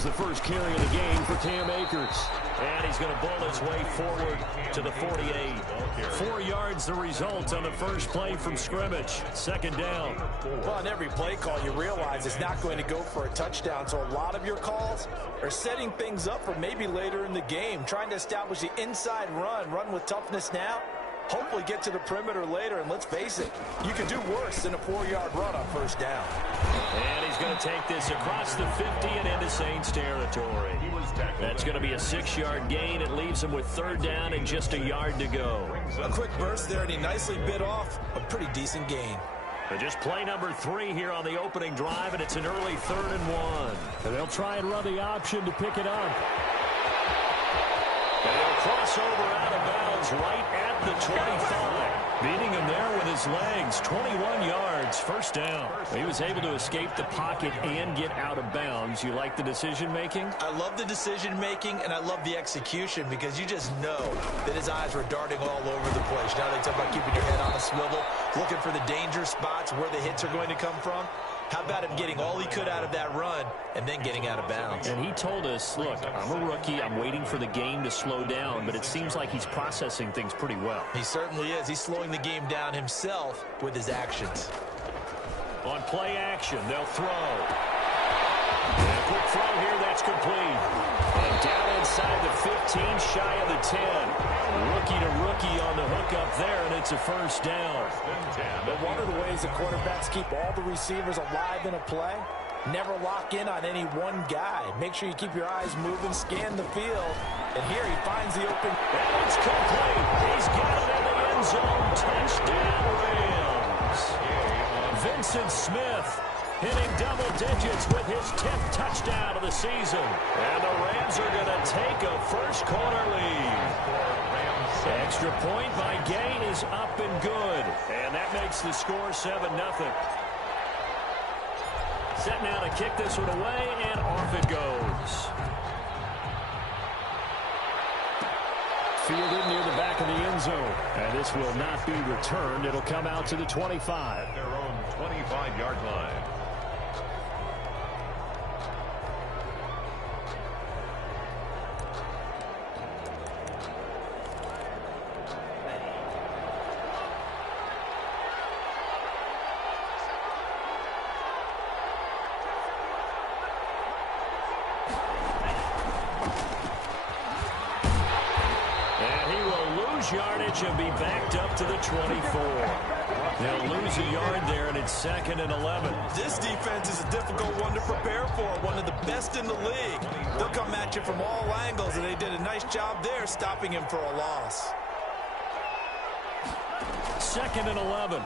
Here's the first carry of the game for Cam Akers. And he's going to bull his way forward to the 48. 4 yards the result on the first play from scrimmage. Second down. Well, on every play call, you realize it's not going to go for a touchdown. So a lot of your calls are setting things up for maybe later in the game, trying to establish the inside run with toughness now. Hopefully get to the perimeter later, and let's face it, you can do worse than a 4-yard run on first down. And he's going to take this across the 50 and into Saints territory. That's going to be a 6-yard gain. It leaves him with third down and just a yard to go. A quick burst there, and he nicely bit off a pretty decent gain. But just play number 3 here on the opening drive, and it's an early 3rd and 1. And they'll try and run the option to pick it up. And he'll cross over out of bounds right at the 25. Beating him there with his legs. 21 yards, first down. He was able to escape the pocket and get out of bounds. You like the decision-making? I love the decision-making, and I love the execution because you just know that his eyes were darting all over the place. Now they talk about keeping your head on a swivel, looking for the danger spots where the hits are going to come from. How about him getting all he could out of that run and then getting out of bounds? And he told us, look, I'm a rookie. I'm waiting for the game to slow down, but it seems like he's processing things pretty well. He certainly is. He's slowing the game down himself with his actions. On play action, they'll throw. And a quick throw here, that's complete. And down inside the 15, shy of the 10. Rookie to rookie on the hook up there, and it's a first down. But one of the ways the quarterbacks keep all the receivers alive in a play, never lock in on any one guy. Make sure you keep your eyes moving, scan the field. And here he finds the open. And it's complete. He's got it in the end zone. Touchdown, Rams. Vincent Smith hitting double digits with his 10th touchdown of the season. And the Rams are going to take a first quarter lead. Extra point by Gain is up and good. And that makes the score 7-0. Set now to kick this one away, and off it goes. Fielded near the back of the end zone. And this will not be returned. It'll come out to the 25. Their own 25-yard line. Yardage and be backed up to the 24. They'll lose a yard there, and it's 2nd and 11. This defense is a difficult one to prepare for, one of the best in the league. They'll come at you from all angles, and they did a nice job there stopping him for a loss. 2nd and 11.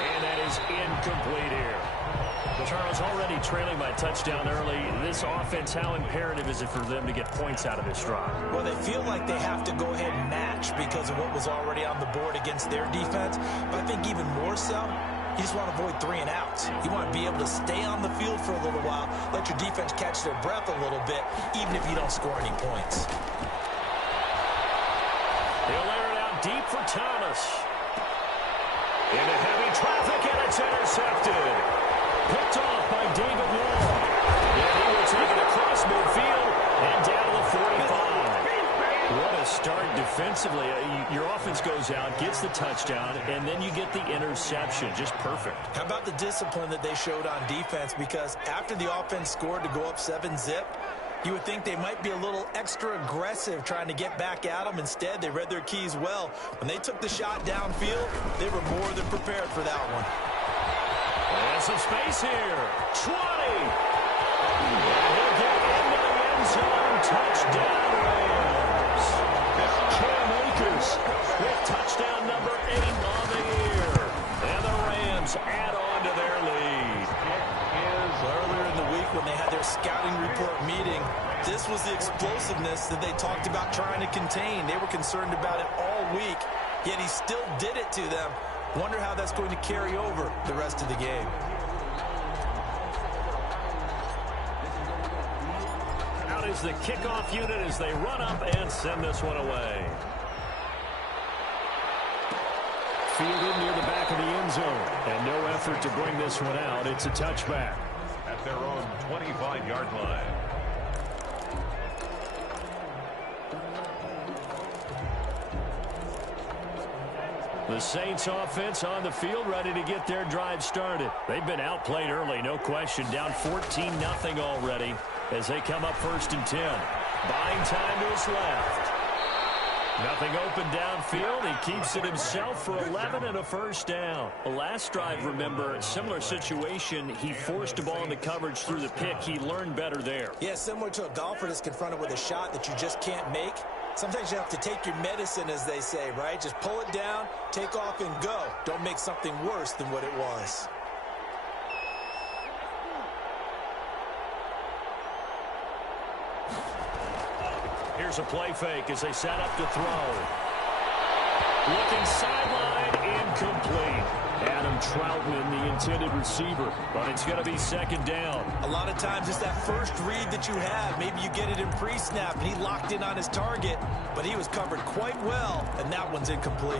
And that is incomplete here. Charles, already trailing by touchdown early. This offense, how imperative is it for them to get points out of this drive? Well, they feel like they have to go ahead and match because of what was already on the board against their defense. But I think even more so, you just want to avoid 3 and outs. You want to be able to stay on the field for a little while, let your defense catch their breath a little bit, even if you don't score any points. He'll air it out deep for Thomas. Into heavy traffic, and it's intercepted. Picked off by David Wall. And he will take it across midfield and down to the 45. What a start defensively. Your offense goes out, gets the touchdown, and then you get the interception. Just perfect. How about the discipline that they showed on defense? Because after the offense scored to go up 7-zip, you would think they might be a little extra aggressive trying to get back at them. Instead, they read their keys well. When they took the shot downfield, they were more than prepared for that one. And some space here. 20. And he'll get into the end zone. Touchdown, Rams. Cam Akers with touchdown number 8 on the year. And the Rams add on to their lead. Earlier in the week when they had their scouting report meeting, this was the explosiveness that they talked about trying to contain. They were concerned about it all week, yet he still did it to them. Wonder how that's going to carry over the rest of the game. Out is the kickoff unit as they run up and send this one away. fielded near the back of the end zone. And no effort to bring this one out. It's a touchback. At their own 25-yard line. The Saints offense on the field, ready to get their drive started. They've been outplayed early, no question. Down 14-0 already as they come up 1st and 10. Buying time to his left. Nothing open downfield. He keeps it himself for 11 and a first down. The last drive, remember, similar situation. He forced a ball into coverage through the pick. He learned better there. Yeah, similar to a golfer that's confronted with a shot that you just can't make. Sometimes you have to take your medicine, as they say, right? Just pull it down, take off, and go. Don't make something worse than what it was. Here's a play fake as they set up to throw. Looking sideline, incomplete. Adam Troutman, the intended receiver, but it's going to be 2nd down. A lot of times it's that first read that you have. Maybe you get it in pre-snap, and he locked in on his target, but he was covered quite well, and that one's incomplete.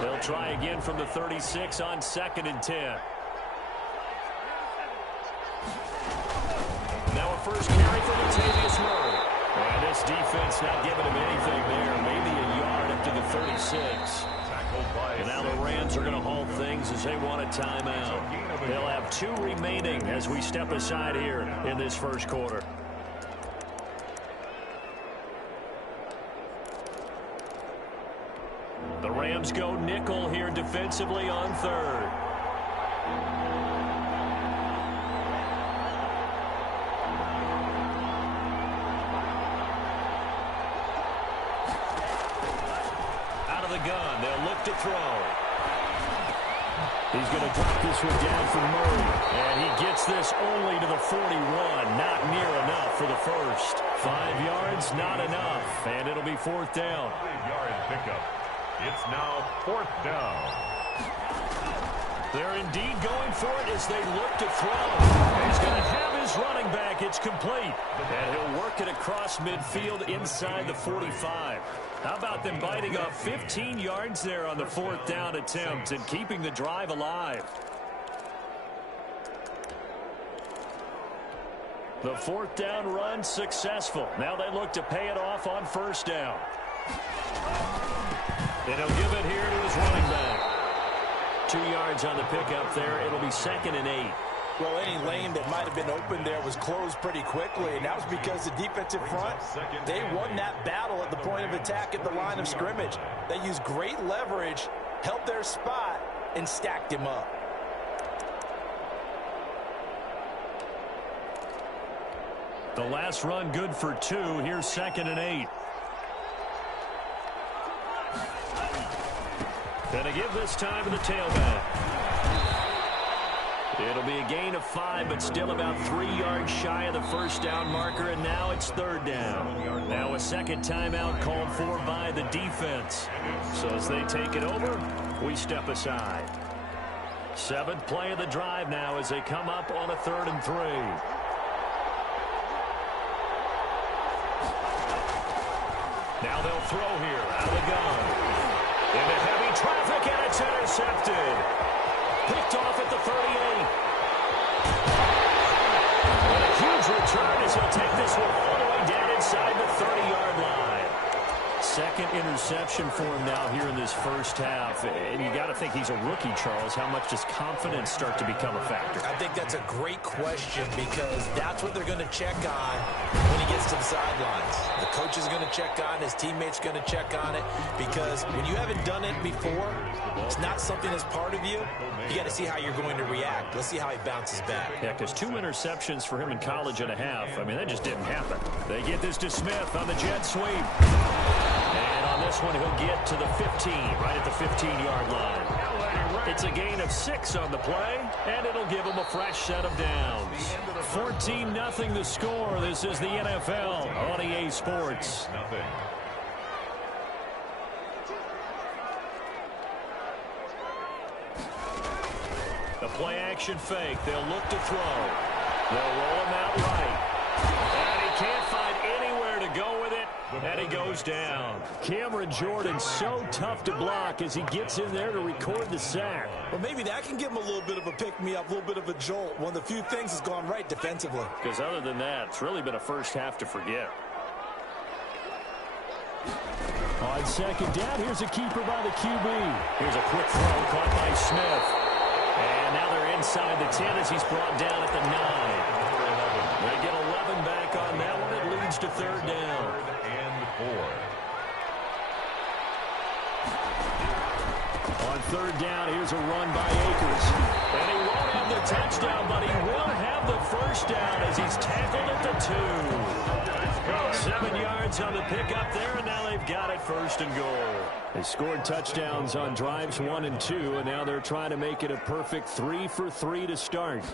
They'll try again from the 36 on 2nd and 10. Now a first carry for Latavius Murray. And this defense not giving him anything there. Maybe a yard up to the 36. And now the Rams are going to halt things as they want a timeout. They'll have 2 remaining as we step aside here in this first quarter. The Rams go nickel here defensively on 3rd. Gun. They'll look to throw. He's going to drop this one down for Murray. And he gets this only to the 41. Not near enough for the first. 5 yards, not enough. And it'll be 4th down. 5-yard pickup. It's now 4th down. They're indeed going for it as they look to throw. He's going to have his running back. It's complete. And he'll work it across midfield inside the 45. How about them biting off 15 yards there on the 4th down attempt and keeping the drive alive? The 4th down run successful. Now they look to pay it off on 1st down. And he'll give it here to his running back. 2 yards on the pickup there. It'll be 2nd and 8. Well, any lane that might have been open there was closed pretty quickly, and that was because the defensive front, they won that battle at the point of attack at the line of scrimmage. They used great leverage, held their spot, and stacked him up. The last run good for 2. Here's 2nd and 8. Gonna give this time to the tailback. It'll be a gain of 5, but still about 3 yards shy of the 1st down marker, and now it's 3rd down. Now a second timeout called for by the defense. So as they take it over, we step aside. 7th play of the drive now as they come up on a 3rd and 3. Now they'll throw here out of the gun. Into heavy traffic, and it's intercepted. Picked off at the 38. And a huge return as he'll take this one all the way down inside the 30-yard line. Second interception for him now here in this first half. And you got to think he's a rookie, Charles. How much does confidence start to become a factor? I think that's a great question because that's what they're going to check on when he gets to the sidelines. The coach is going to check on, his teammates going to check on it because when you haven't done it before, it's not something that's part of you. You got to see how you're going to react. Let's see how he bounces back. Yeah, because 2 interceptions for him in college and a half. I mean, that just didn't happen. They get this to Smith on the jet sweep. And on this one, he'll get to the 15, right at the 15-yard line. It's a gain of 6 on the play, and it'll give him a fresh set of downs. 14-0 the score. This is the NFL on EA Sports. The play-action fake. They'll look to throw. They'll roll him out right. And he can't find anywhere to go with it. And he goes down. Cameron Jordan so tough to block as he gets in there to record the sack. Well, maybe that can give him a little bit of a pick-me-up, a little bit of a jolt. One of the few things has gone right defensively. Because other than that, it's really been a first half to forget. On second down, here's a keeper by the QB. Here's a quick throw caught by Smith. And now they're inside the 10 as he's brought down at the 9. They get 11 back on that one. It leads to third down. And 4. On third down, here's a run by Akers. And he won't have the touchdown, but he will have the first down as he's tackled at the 2. 7 yards on the pickup there, and now they've got it first and goal. They scored touchdowns on drives 1 and 2, and now they're trying to make it a perfect 3 for 3 to start.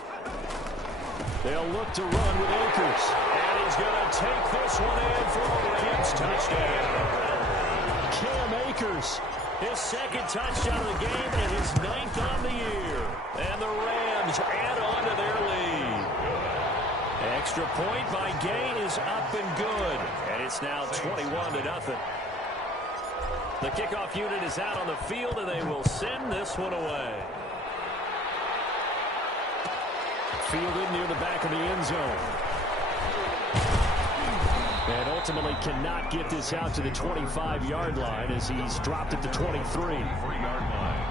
They'll look to run with Akers. And he's going to take this one in for a Rams touchdown. Cam Akers. His second touchdown of the game and his 9th on the year. And the Rams add on to their lead. Extra point by Gain is up and good. And it's now 21-0. The kickoff unit is out on the field, and they will send this one away. Fielded near the back of the end zone. And ultimately cannot get this out to the 25-yard line as he's dropped at the 23. 3-yard line.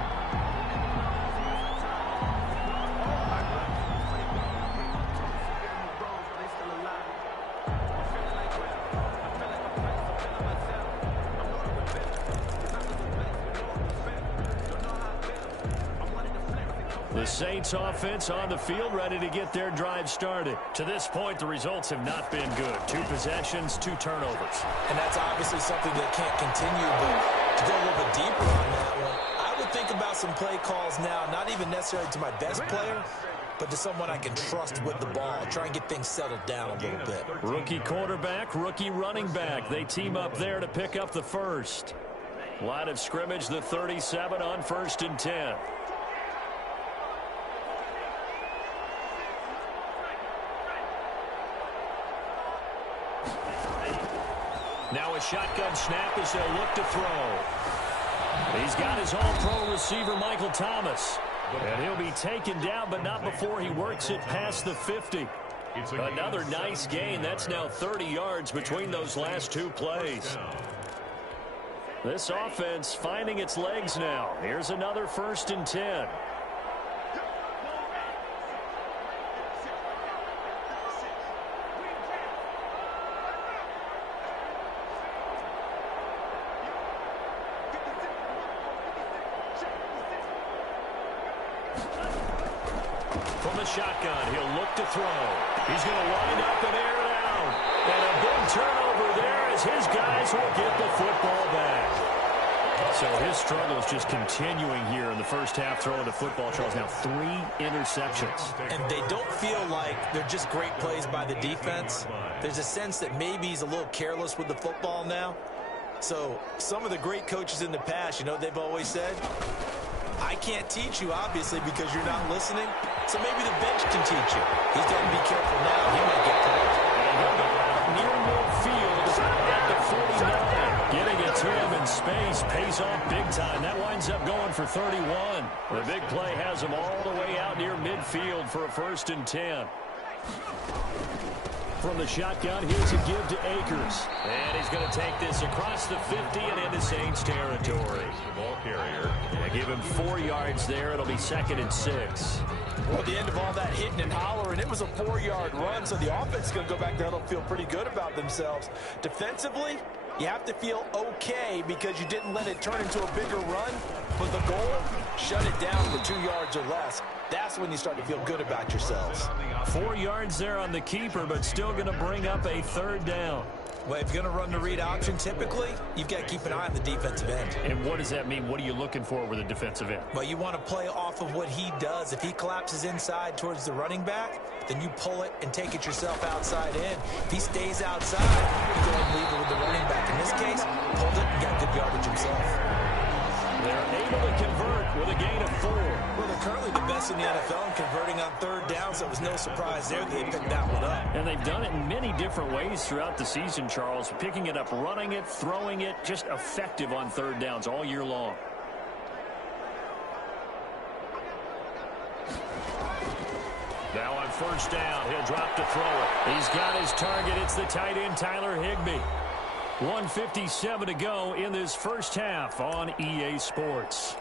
The Saints offense on the field, ready to get their drive started. To this point, the results have not been good. 2 possessions, 2 turnovers. And that's obviously something that can't continue, but to go a little bit deeper on that one, I would think about some play calls now, not even necessarily to my best player, but to someone I can trust with the ball. Try and get things settled down a little bit. Rookie quarterback, rookie running back. They team up there to pick up the first. Line of scrimmage, the 37 on 1st and 10. Now a shotgun snap as they'll look to throw. He's got his all-pro receiver, Michael Thomas. And he'll be taken down, but not before he works it past the 50. Another nice gain. That's now 30 yards between those last 2 plays. This offense finding its legs now. Here's another 1st and 10. From the shotgun, he'll look to throw. He's going to wind up and air it out. And a big turnover there as his guys will get the football back. So his struggle is just continuing here in the first half, throwing the football. Charles, now 3 interceptions. And they don't feel like they're just great plays by the defense. There's a sense that maybe he's a little careless with the football now. So some of the great coaches in the past, you know, they've always said, I can't teach you, obviously, because you're not listening. So maybe the bench can teach you. He's got to be careful now. He might get caught. Near midfield at the 49. Getting it to him in space pays off big time. That winds up going for 31. The big play has him all the way out near midfield for a 1st and 10. From the shotgun, here's a give to Akers. And he's going to take this across the 50 and into Saints territory. Ball carrier. They give him 4 yards there. It'll be 2nd and 6. Well, at the end of all that hitting and hollering, it was a 4-yard run, so the offense is going to go back there and feel pretty good about themselves. Defensively, you have to feel okay because you didn't let it turn into a bigger run. But the goal, shut it down for 2 yards or less. That's when you start to feel good about yourselves. 4 yards there on the keeper, but still going to bring up a 3rd down. Well, if you're going to run the read option, typically, you've got to keep an eye on the defensive end. And what does that mean? What are you looking for with a defensive end? Well, you want to play off of what he does. If he collapses inside towards the running back, then you pull it and take it yourself outside in. If he stays outside, you go and leave it with the running back. In this case, pulled it and got good yardage himself. They're able to convert with a gain of 4. Well, they're currently the best in the NFL in converting on third down, so it was no surprise there that they picked that one up. And they've done it in many different ways throughout the season, Charles. Picking it up, running it, throwing it, just effective on third downs all year long. Now on first down, he'll drop to throw it. He's got his target. It's the tight end, Tyler Higbee. 1:57 to go in this first half on EA Sports.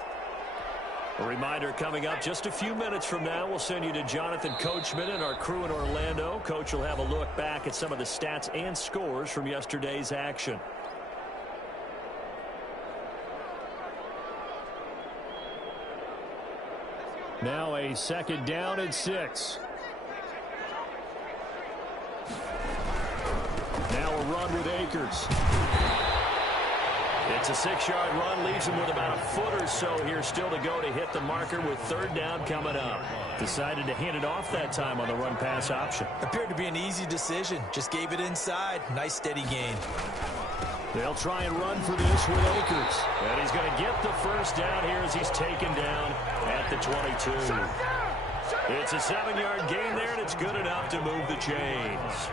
A reminder coming up just a few minutes from now, we'll send you to Jonathan Coachman and our crew in Orlando. Coach will have a look back at some of the stats and scores from yesterday's action. Now a second down and 6. Now a run with Akers. It's a 6-yard run, leaves him with about a foot or so here still to go to hit the marker with third down coming up. Decided to hand it off that time on the run-pass option. Appeared to be an easy decision. Just gave it inside. Nice steady gain. They'll try and run for this with Akers. And he's going to get the first down here as he's taken down at the 22. It's a 7-yard gain there, and it's good enough to move the chains.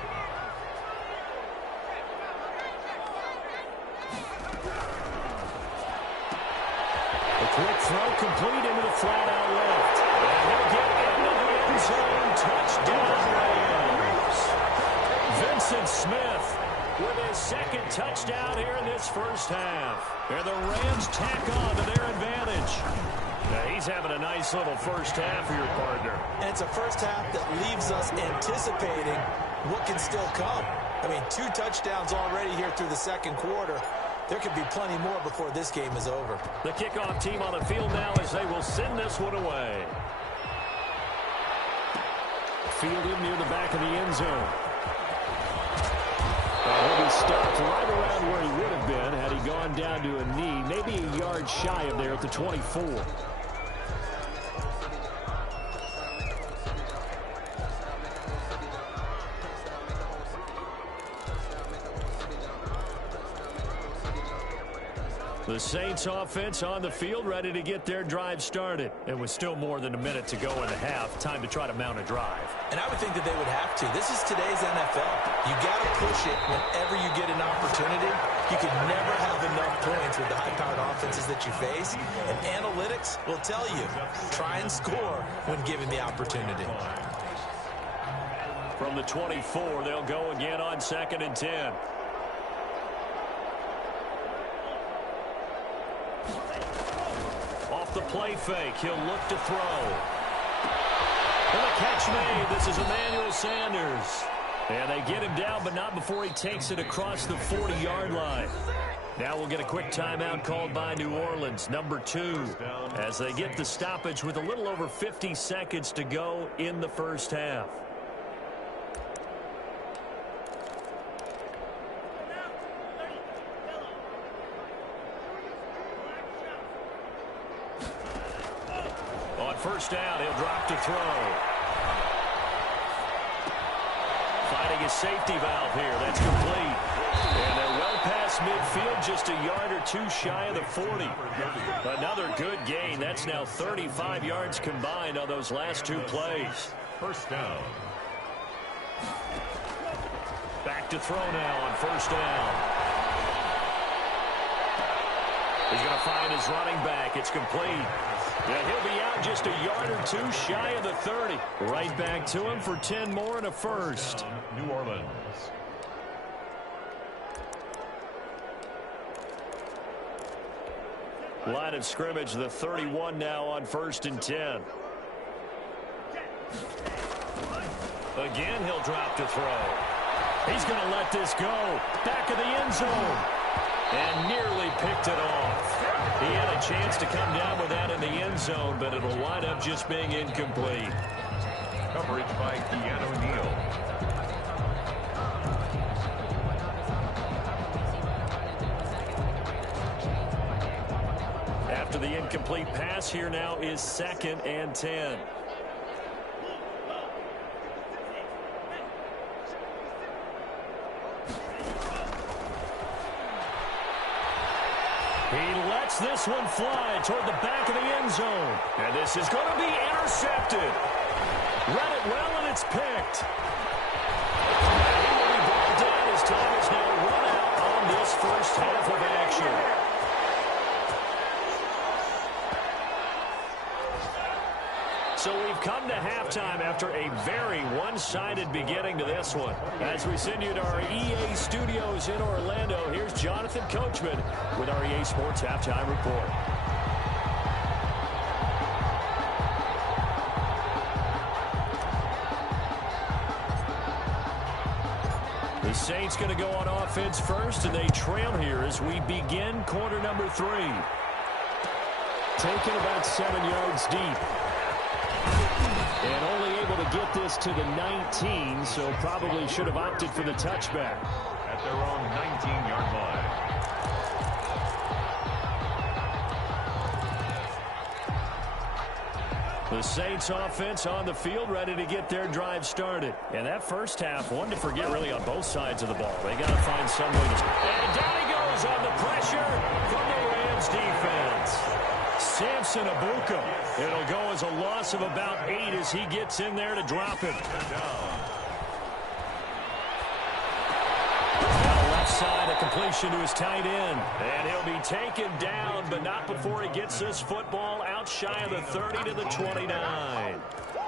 A quick throw complete into the flat out left. And he'll get into the end zone. Touchdown, Rams. Vincent Smith with his second touchdown here in this first half. And the Rams tack on to their advantage. Now he's having a nice little first half for your partner. And it's a first half that leaves us anticipating what can still come. I mean, 2 touchdowns already here through the second quarter. There could be plenty more before this game is over. The kickoff team on the field now as they will send this one away. Fielded near the back of the end zone. He'll be stopped right around where he would have been had he gone down to a knee, maybe a yard shy of there at the 24. The Saints offense on the field, ready to get their drive started. And with still more than a minute to go in the half, time to try to mount a drive. And I would think that they would have to. This is today's NFL. You got to push it whenever you get an opportunity. You can never have enough points with the high-powered offenses that you face. And analytics will tell you, try and score when given the opportunity. From the 24, they'll go again on 2nd and 10. Off the play fake, he'll look to throw. And the catch made. This is Emmanuel Sanders. And they get him down, but not before he takes it across the 40-yard line. Now we'll get a quick timeout called by New Orleans, number 2, as they get the stoppage with a little over 50 seconds to go in the first half. First down, he'll drop to throw. Finding a safety valve here. That's complete. And they're well past midfield, just a yard or 2 shy of the 40. Another good gain. That's now 35 yards combined on those last 2 plays. First down. Back to throw now on first down. He's going to find his running back. It's complete. Yeah, he'll be out just a yard or 2 shy of the 30. Right back to him for 10 more and a first. New Orleans. Line of scrimmage, the 31 now on 1st and 10. Again, he'll drop to throw. He's going to let this go. Back of the end zone. And nearly picked it off. He had a chance to come down with that in the end zone, but it'll wind up just being incomplete. Coverage by Keanu Neal. After the incomplete pass, here now is 2nd and 10. He lets lets this one fly toward the back of the end zone. And this is going to be intercepted. Read it well, and it's picked. And he will be brought down as time is now run out on this first half of action. So we've come to halftime after a very one-sided beginning to this one. As we send you to our EA studios in Orlando, here's Jonathan Coachman with our EA Sports Halftime Report. The Saints going to go on offense first, and they trail here as we begin quarter number 3. Taken about 7 yards deep. And only able to get this to the 19, so probably should have opted for the touchback. At their own 19-yard line. The Saints offense on the field, ready to get their drive started. And that first half, one to forget really on both sides of the ball. They got to find some way to... And down he goes on the pressure from the Rams defense. Samson Abuka. It'll go as a loss of about 8 as he gets in there to drop him. Left side, a completion to his tight end. And he'll be taken down, but not before he gets this football out shy of the 30 to the 29.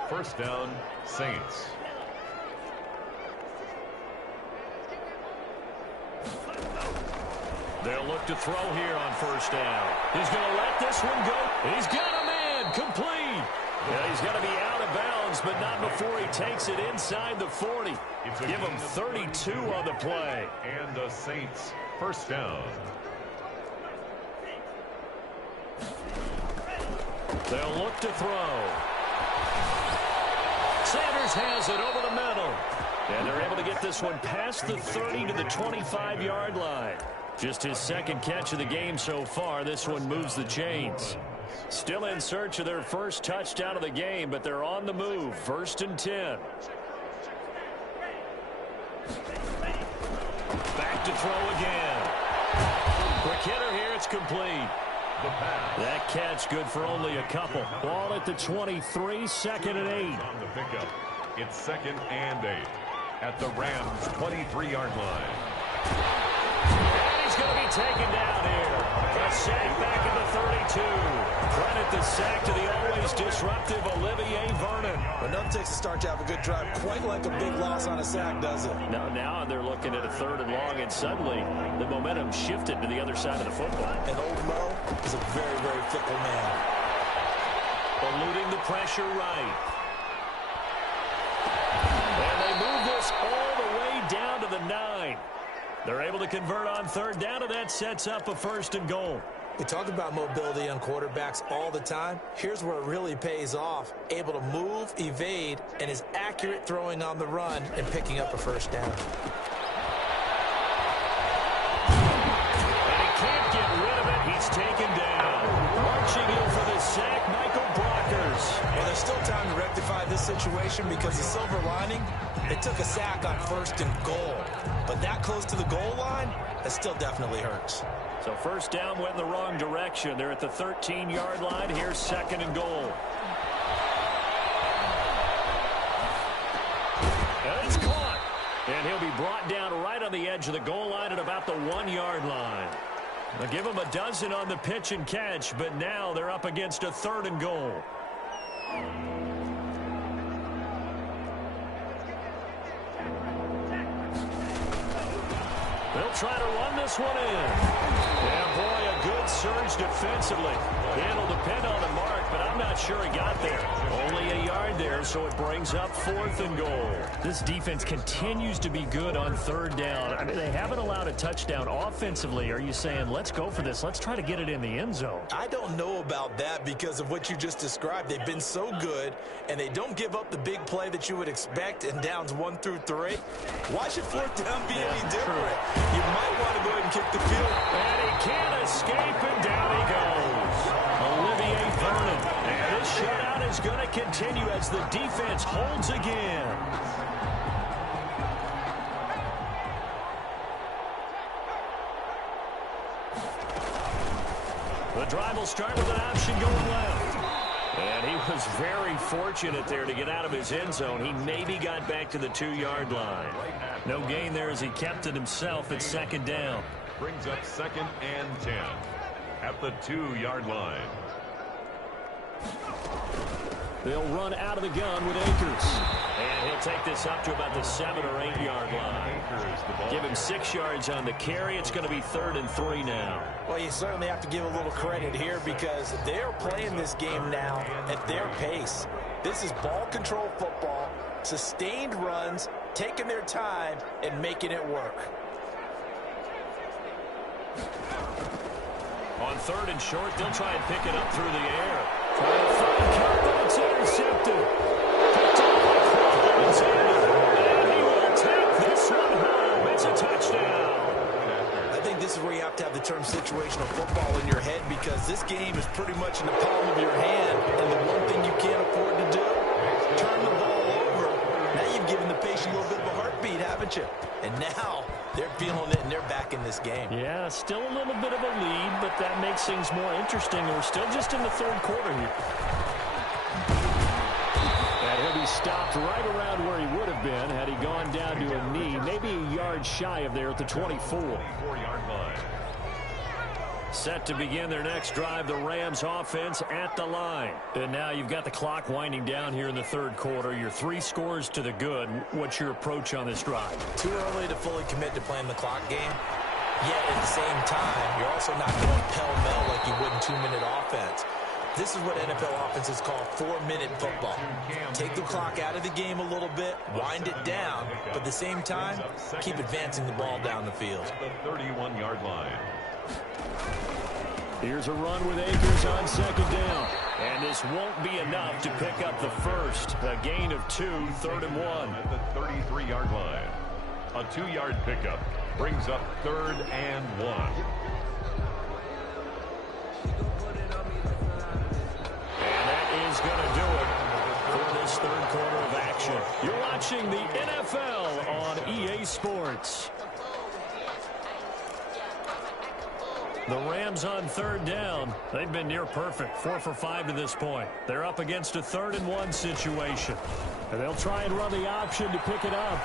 First down, Saints. They'll look to throw here on first down. He's going to let this one go. He's got a man complete. Yeah, he's got to be out of bounds, but not before he takes it inside the 40. Give him 32 on the play. And the Saints first down. They'll look to throw. Sanders has it over the middle. And they're able to get this one past the 30 to the 25-yard line. Just his second catch of the game so far. This one moves the chains. Still in search of their first touchdown of the game, but they're on the move. First and 10. Back to throw again. Quick hitter here. It's complete. The pass. That catch good for only a couple. Ball at the 23, second and 8. On the pickup. It's second and 8. At the Rams' 23-yard line. And he's going to be taken down here. A sack back at the 32. Credit the sack to the always disruptive Olivier Vernon. But nothing takes a start to have a good drive, quite like a big loss on a sack, does it? Now they're looking at a third and long, and suddenly the momentum shifted to the other side of the football. And old Mo is a very, very fickle man. Eluding the pressure right. And they move this all the way down to the 9. They're able to convert on third down, and that sets up a first and goal. We talk about mobility on quarterbacks all the time. Here's where it really pays off. Able to move, evade, and is accurate throwing on the run and picking up a first down. And he can't get rid of it. He's taken down. Marching in for the sack, Michael Brockers. Well, there's still time to rectify this situation because the silver lining, it took a sack on first and goal. But that close to the goal line, that still definitely hurts. So first down went in the wrong direction. They're at the 13-yard line. Here's second and goal. And it's caught. And he'll be brought down right on the edge of the goal line at about the 1-yard line. They'll give him a dozen on the pitch and catch, but now they're up against a third and goal. They'll try to run this one in. Yeah, boy, a good surge defensively. It'll depend on the mark, but I'm not sure he got there. Only a yard there, so it brings up fourth and goal. This defense continues to be good on third down. I mean, they haven't allowed a touchdown offensively. Are you saying, let's go for this? Let's try to get it in the end zone. I don't know about that because of what you just described. They've been so good, and they don't give up the big play that you would expect in downs 1 through 3. Why should fourth down be any different? You might want to go ahead and kick the field. And he can't escape, and down he goes. Olivier Vernon. And this shutout is going to continue as the defense holds again. The drive will start with an option going left. And he was very fortunate there to get out of his end zone. He maybe got back to the 2-yard line. No gain there as he kept it himself at second down. Brings up 2nd and 10 at the 2-yard line. They'll run out of the gun with Akers. And he'll take this up to about the 7 or 8 yard line. Give him 6 yards on the carry. It's going to be 3rd and 3 now. Well, you certainly have to give a little credit here because they're playing this game now at their pace. This is ball control football, sustained runs, taking their time and making it work. On 3rd and short, they'll try and pick it up through the air. Trying to find Cup, but it's intercepted. Picked up by Collins, and he will take this one home. It's a touchdown. I think this is where you have to have the term situational football in your head because this game is pretty much in the palm of your hand, and the one thing you can't afford to do, turn the ball over. Now you've given the patient a little bit of a heartbeat, haven't you? And now they're feeling it, and they're back in this game. Yeah, still a little bit of a lead, but that makes things more interesting. We're still just in the 3rd quarter here. And he'll be stopped right around where he would have been had he gone down to a knee, maybe a yard shy of there at the 24. 24-yard line. Set to begin their next drive, the Rams offense at the line. And now you've got the clock winding down here in the 3rd quarter. Your 3 scores to the good. What's your approach on this drive? Too early to fully commit to playing the clock game. Yet at the same time, you're also not going pell-mell like you would in 2-minute offense. This is what NFL offenses call 4-minute football. Take the clock out of the game a little bit, wind it down, but at the same time, keep advancing the ball down the field. The 31-yard line. Here's a run with Akers on 2nd down. And this won't be enough to pick up the first. A gain of 2, 3rd and 1. At the 33-yard line. A 2-yard pickup brings up 3rd and 1. And that is going to do it for this 3rd quarter of action. You're watching the NFL on EA Sports. The Rams on 3rd down. They've been near perfect, 4 for 5 to this point. They're up against a 3rd and 1 situation. And they'll try and run the option to pick it up.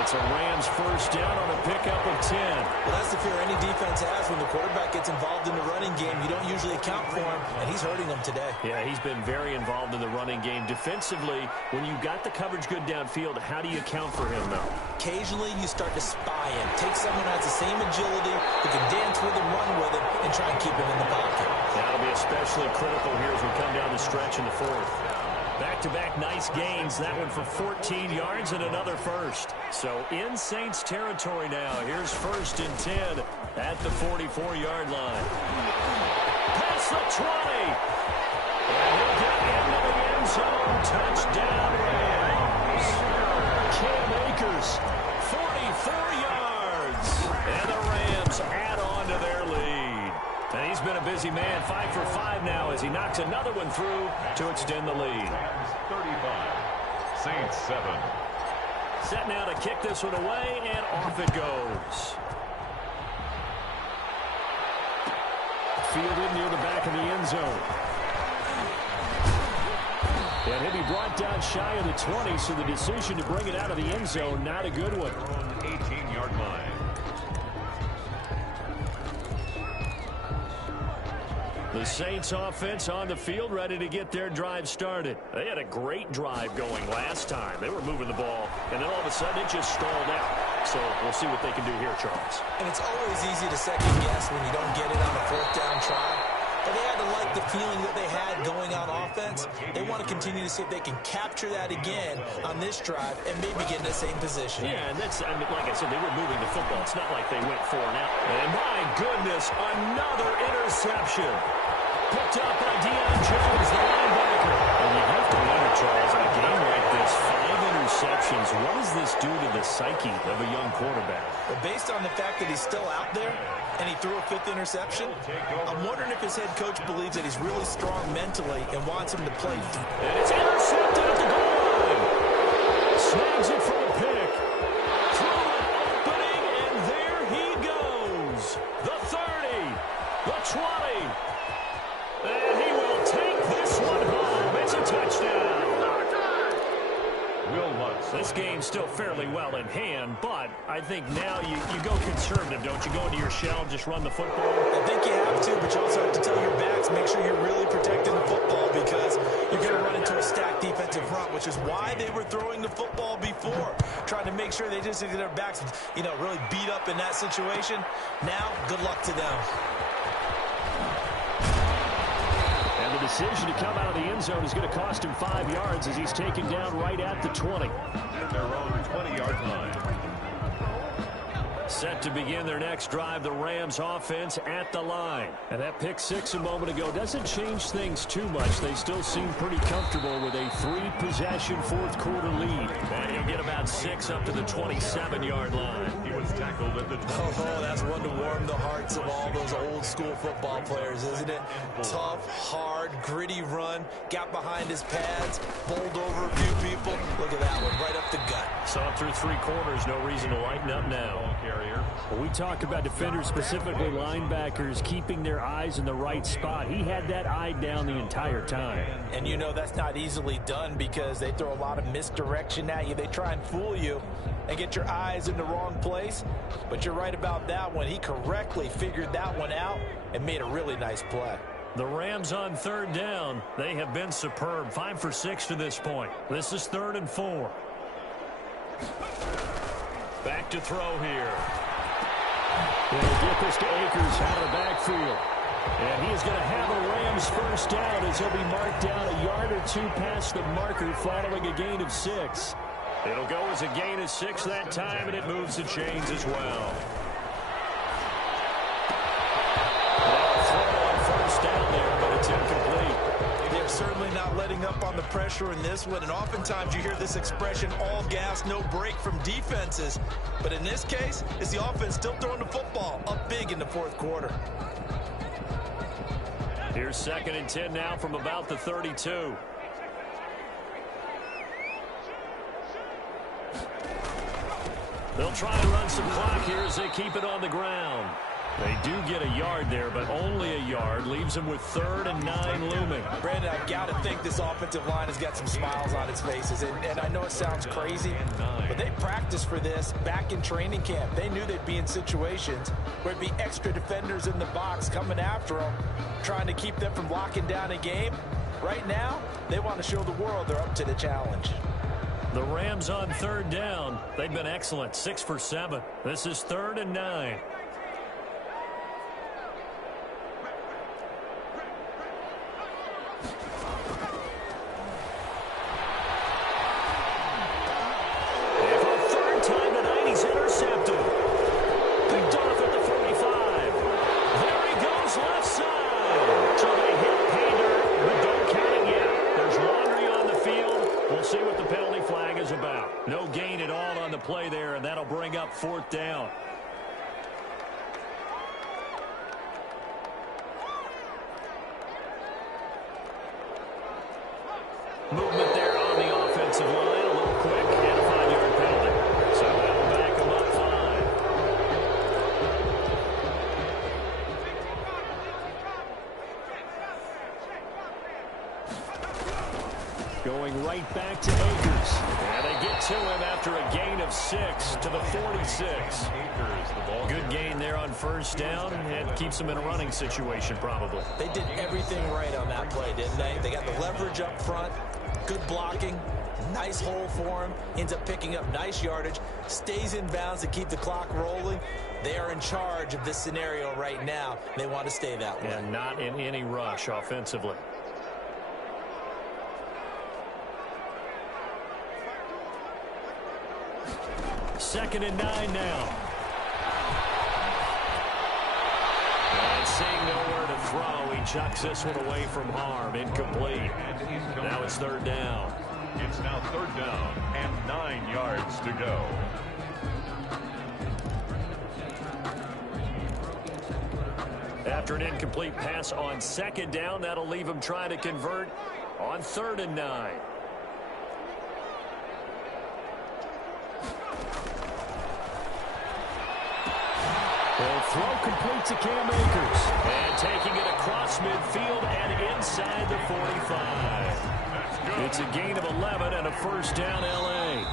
It's a Rams first down on a pickup of 10. Well, that's the fear any defense has when the quarterback gets involved in the running game. You don't usually account for him, and he's hurting them today. Yeah, he's been very involved in the running game. Defensively, when you got the coverage good downfield, how do you account for him, though? Occasionally, you start to spy him. Take someone who has the same agility, who can dance with him, run with him, and try and keep him in the pocket. That'll be especially critical here as we come down the stretch in the 4th. Back-to-back nice gains. That one for 14 yards and another first. So in Saints territory now. Here's 1st and 10 at the 44-yard line. Past the 20. And he'll get into the end zone. Touchdown Rams. Cam Akers. 44 yards. And the Rams add on to their lead. And he's been a busy man, 5 for 5 now as he knocks another one through to extend the lead. 35. Saints 7. Set now to kick this one away, and off it goes. Fielded near the back of the end zone. And he'll be brought down shy of the 20, so the decision to bring it out of the end zone, not a good one. 18-yard line. The Saints offense on the field ready to get their drive started. They had a great drive going last time. They were moving the ball, and then all of a sudden it just stalled out. So we'll see what they can do here, Charles. And it's always easy to second guess when you don't get it on a 4th down try. But they had to like the feeling that they had going on offense. They want to continue to see if they can capture that again on this drive and maybe get in the same position. Yeah, and that's, I mean, like I said, they were moving the football. It's not like they went 4 and out. And my goodness, another interception. Picked up by Deion Jones, the linebacker. And you have to wonder, Charles, in a game like this, 5 interceptions, what does this do to the psyche of a young quarterback? But based on the fact that he's still out there and he threw a 5th interception, I'm wondering if his head coach believes that he's really strong mentally and wants him to play. And it's intercepted at the goal line. Snags it from a pick. Through an opening, and there he goes. The 3rd this game still fairly well in hand, but I think now you go conservative, don't you? Go into your shell and just run the football? I think you have to, but you also have to tell your backs, make sure you're really protecting the football because you're going to run into a stacked defensive front, which is why they were throwing the football before, trying to make sure they just get their backs, really beat up in that situation. Now, good luck to them. And the decision to come out of the end zone is going to cost him 5 yards as he's taken down right at the 20. At their own 20-yard line. Set to begin their next drive, the Rams offense at the line. And that pick six a moment ago doesn't change things too much. They still seem pretty comfortable with a 3-possession fourth-quarter lead. And he'll get about 6 up to the 27-yard line. He was tackled at the 20. Oh, that's one to warm the hearts of all those old-school football players, isn't it? Tough, hard, gritty run, got behind his pads, bowled over a few people. Look at that one, right up the gut. Saw through 3 quarters, no reason to lighten up now. Well, we talk about defenders, specifically linebackers, keeping their eyes in the right spot. He had that eye down the entire time. And that's not easily done because they throw a lot of misdirection at you. They try and fool you and get your eyes in the wrong place. But you're right about that one. He correctly figured that one out and made a really nice play. The Rams on 3rd down. They have been superb. 5 for 6 to this point. This is 3rd and 4. Back to throw here. They'll get this to Akers out of the backfield. And he is going to have a Rams first down as he'll be marked down a yard or 2 past the marker following a gain of 6. It'll go as a gain of 6 that time, and it moves the chains as well. Now a throw on first down there, but it's incomplete. They're certainly not letting up on the pressure in this one, and oftentimes you hear this expression, all gas, no break from defenses. But in this case, it's the offense still throwing the football up big in the 4th quarter. Here's 2nd and 10 now from about the 32. They'll try to run some clock here as they keep it on the ground. They do get a yard there, but only a yard. Leaves them with 3rd and 9 looming. Brandon, I've got to think this offensive line has got some smiles on its faces. And I know it sounds crazy, but they practiced for this back in training camp. They knew they'd be in situations where it'd be extra defenders in the box coming after them, trying to keep them from locking down a game. Right now, they want to show the world they're up to the challenge. The Rams on 3rd down. They've been excellent, 6 for 7. This is 3rd and 9. Play there, and that'll bring up 4th down. Movement there on the offensive line, a little quick, and a 5-yard penalty. So that'll back them up 5. Going right back to Akers. And they get to him after a gain of 6 to the 46. Good gain there on 1st down, and keeps them in a running situation probably. They did everything right on that play, didn't they? They got the leverage up front, good blocking, nice hole for him, ends up picking up nice yardage, stays in bounds to keep the clock rolling. They are in charge of this scenario right now. They want to stay that way. And not in any rush offensively. 2nd and 9 now. And seeing nowhere to throw, he chucks this one away from harm. Incomplete. Now it's 3rd down. It's now 3rd down and 9 yards to go. After an incomplete pass on 2nd down, that'll leave him trying to convert on 3rd and 9. They'll throw complete to Cam Akers. And taking it across midfield and inside the 45. It's a gain of 11 and a 1st down, L.A.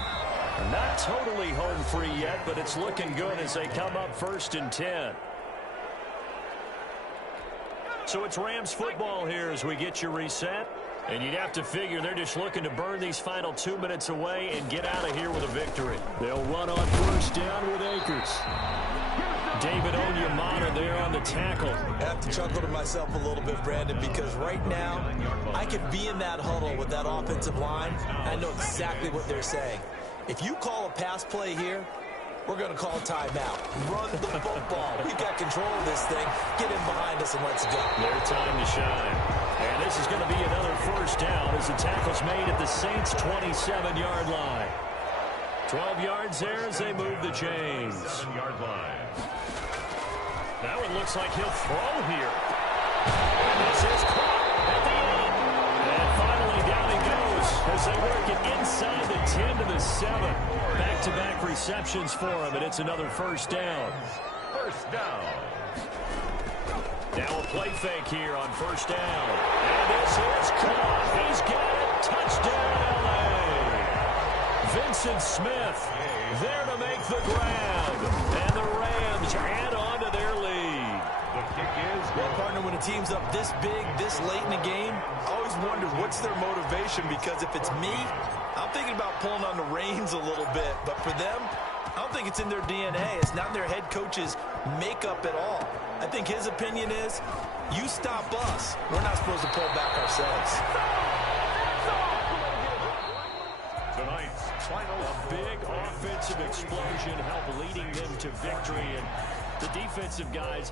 Not totally home free yet, but it's looking good as they come up 1st and 10. So it's Rams football here as we get you reset. And you'd have to figure they're just looking to burn these final 2 minutes away and get out of here with a victory. They'll run on 1st down with Akers. David Onyemata there on the tackle. I have to chuckle to myself a little bit, Brandon, because right now I could be in that huddle with that offensive line. I know exactly what they're saying. If you call a pass play here, we're going to call a timeout. Run the football. We've got control of this thing. Get in behind us and let's go. Their time to shine. And this is going to be another 1st down as the tackle's made at the Saints' 27-yard line. 12 yards there as they move the chains. 7-yard line. That one looks like he'll throw here. And this is caught at the end. And finally down he goes as they work it inside the 10 to the 7. Back-to-back receptions for him, and it's another 1st down. 1st down. Now a play fake here on 1st down. And this is caught. He's got it. Touchdown, L.A. Vincent Smith there to make the grab. And the Rams add on to their lead. The kick is Well, partner, when a team's up this big, this late in the game, I always wonder what's their motivation, because if it's me, I'm thinking about pulling on the reins a little bit. But for them, I don't think it's in their DNA. It's not in their head coach's makeup at all. I think his opinion is, you stop us, we're not supposed to pull back ourselves. tonight's final. A big offensive explosion helped leading them to victory, and the defensive guys